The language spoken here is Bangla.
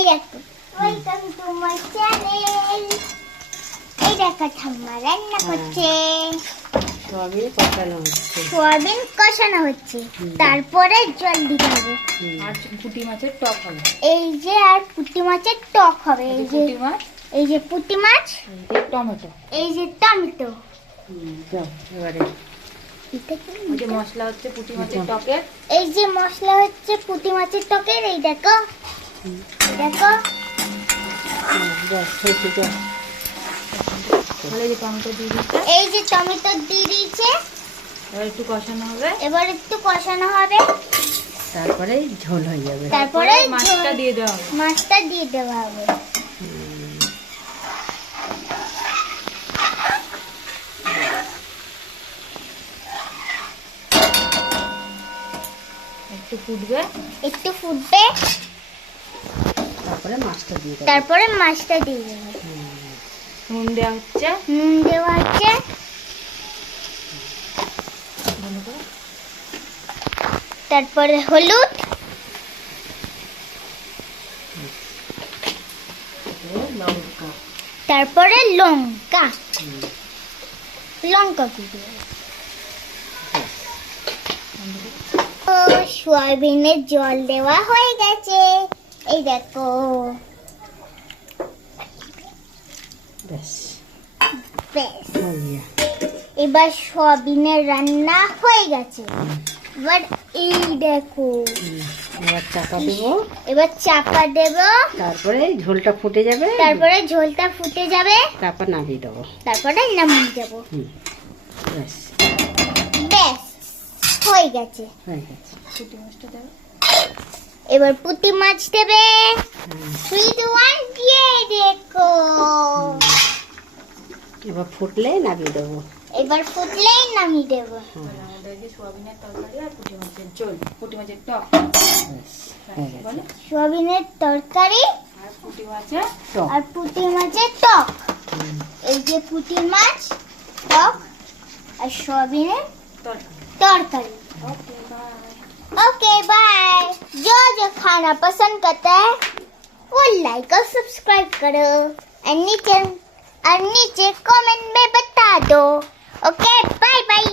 এই দেখো, ওয়েলকাম টু মাই চ্যানেল। এই দেখো ঠাম্মা রান্না করছে, সোয়াবিন কষানো হচ্ছে, তারপরে জল দিতে হবে, আর পুঁটি মাছের টক হবে। এই যে আর পুঁটি মাছের টক হবে, এই যে পুঁটি মাছ, এই যে পুঁটি মাছ, টমেটো, এই যে টমেটো। এবারে ওই যে মশলা হচ্ছে পুঁটি মাছের টকের, এই যে মশলা হচ্ছে পুঁটি মাছের টকের, এই দেখো, দেখো তাহলে যে টমেটো দিয়ে দিচ্ছে, এই যে টমেটো দিয়ে দিয়েছে, এবার একটু কষানো হবে, এবার একটু কষানো হবে, তারপরে ঝোল হয়ে যাবে। তারপরে মাছটা দিয়ে দেওয়া হবে। মাছটা দিয়ে দেওয়া হবে। একটু ফুটবে, একটু ফুটবে, তারপরে মাছটা দিয়ে দেবে। তারপরে মাছটা দিয়ে দেবে। নুন দেওয়া হচ্ছে, নুন দেওয়া হচ্ছে, ভালো করে। তারপরে হলুদ, লঙ্কা, তারপরে লঙ্কা, লঙ্কা দিয়ে দেবে। ও সয়াবিনের জল দেওয়া হয়ে গেছে, এই দেখো। ব্যাস ব্যাস, হয়ে এবার সয়াবিনের রান্না হয়ে গেছে। এবার এই দেখো, এবার চাপা দেবো, এবার চাপা দেব, তারপরে ঝোলটা ফুটে যাবে, তারপরে ঝোলটা ফুটে যাবে, তারপর নামিয়ে দেবো। তারপরে নামিয়ে দেবো। ব্যাস ব্যাস হয়ে গেছে। হয়ে গেছে। পুঁটি মাছটা দেবে, এবার পুঁটি মাছ দেবে, 3 2 1 দিয়ে দেখো। এবার ফুটলে নামিয়ে দেবো। এবার ফুটলেই নামিয়ে দেবো। আমাদের যে সোয়াবিনের তরকারি আর পুঁটি মাছের ঝোল, পুঁটি মাছের টক, ব্যাস হয়ে গেছে। বলে সয়াবিনের তরকারি আর পুঁটি মাছের টক। আর পুঁটি মাছের টক। এই যে পুঁটি মাছ টক আর সয়াবিনের তরকারি। तड़करी। Okay bye. Okay bye. जो जो खाना पसंद करता है वो लाइक और सब्सक्राइब करो और नीचे कमेंट में बता दो। Okay bye bye.